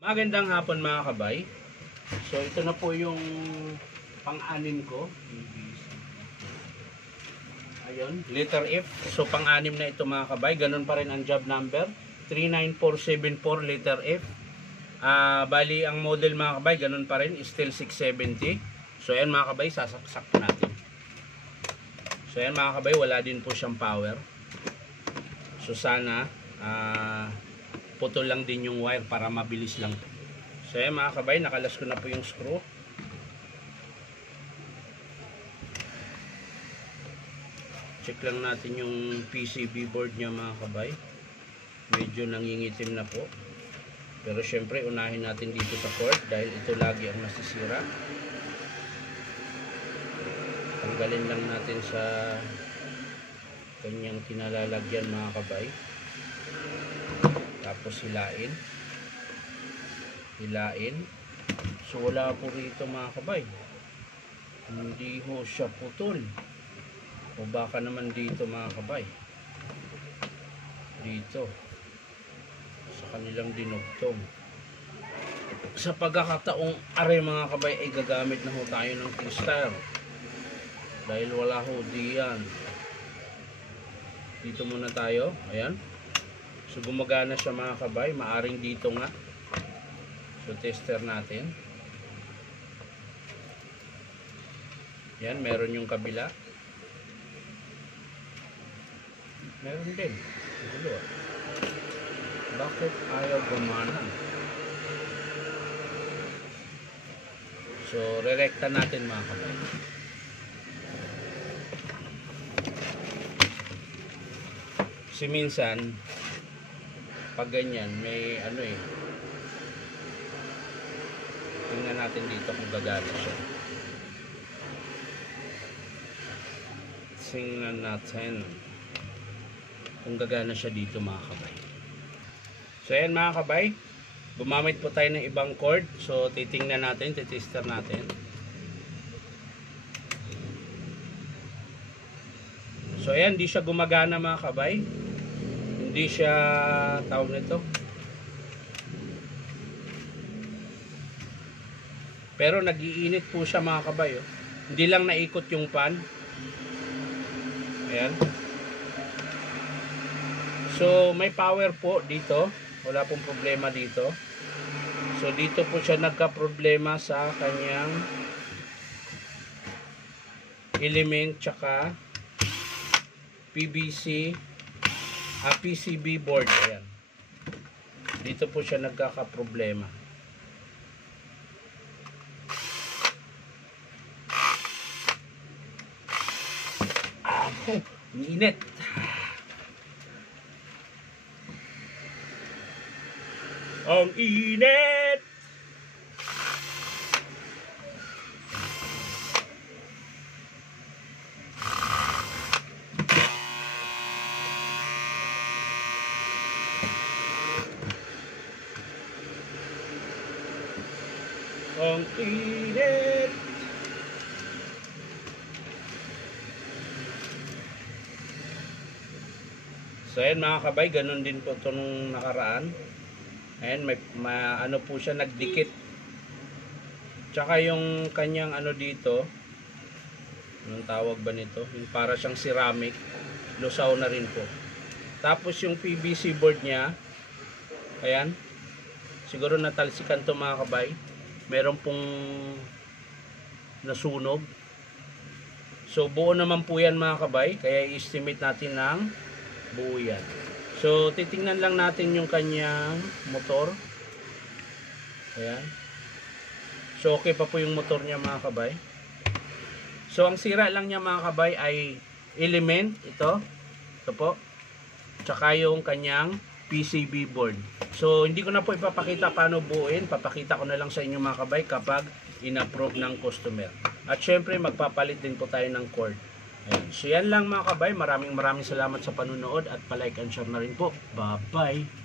Magandang hapon mga kabay. So ito na po yung pang-anim ko. Ayun, letter F. So pang-anim na ito mga kabay. Ganun pa rin ang job number. 39474 letter F. Bali ang model mga kabay, ganun pa rin. Still 670. So ayan mga kabay, sasaksak natin. So ayan mga kabay, wala din po siyang power. So sana putol lang din yung wire para mabilis lang. So ayan mga kabay, nakalas ko na po yung screw. Check lang natin yung PCB board niya mga kabay. Medyo nangingitim na po. Pero syempre unahin natin dito sa cord dahil ito lagi ang nasisira. Tanggalin lang natin sa kanyang kinalalagyan mga kabay. Tapos hilain. So wala po rito mga kabay. Hindi ho siya putol. O baka naman dito mga kabay. Dito. Sa kanilang dinugtong. Sa pagkakataong are mga kabay ay gagamit na ho tayo ng twister. Dahil wala ho diyan. Dito muna tayo. Ayan. So gumagana siya mga kabay, maaring dito nga. So tester natin. Yan, meron yung kabila. Meron din. Bakit ayaw gumana? So rerekta natin mga kabay. Si minsan pag ganyan may ano tingnan natin dito kung gagana siya. Tingnan natin kung gagana siya dito mga kabay. So ayan mga kabay, gumamit po tayo ng ibang cord. So titingnan natin, titester natin. So ayan, di siya gumagana mga kabay. Hindi siya tawag nito. Pero nag-iinit po siya mga kabay. Oh. Hindi lang naikot yung pan. Ayan. So may power po dito. Wala pong problema dito. So dito po siya nagka-problema sa kanyang element tsaka PCB board. Ayan. Dito po siya nagkaka-problema. Init. Ang init. Ang init. So ayan mga kabay, ganun din po ito nung nakaraan. Ayan, may ano po siya, nagdikit. Tsaka yung kanyang ano dito, anong tawag ba nito? Yung para siyang ceramic, lusaw na rin po. Tapos yung PVC board niya, ayan, siguro natalsikan to mga kabay. Meron pong nasunog. So buo naman po yan mga kabay, kaya i-estimate natin ng buo yan. So titingnan lang natin yung kanyang motor. Ayan. So okay pa po yung motor niya mga kabay. So ang sira lang niya mga kabay ay element, ito po, tsaka yung kanyang PCB board. So hindi ko na po ipapakita paano buuin, papakita ko na lang sa inyo mga kabay kapag in-approve ng customer. At syempre magpapalit din po tayo ng cord. Ayan. So yan lang mga kabay, maraming salamat sa panunood at palike and share na rin po. Bye bye.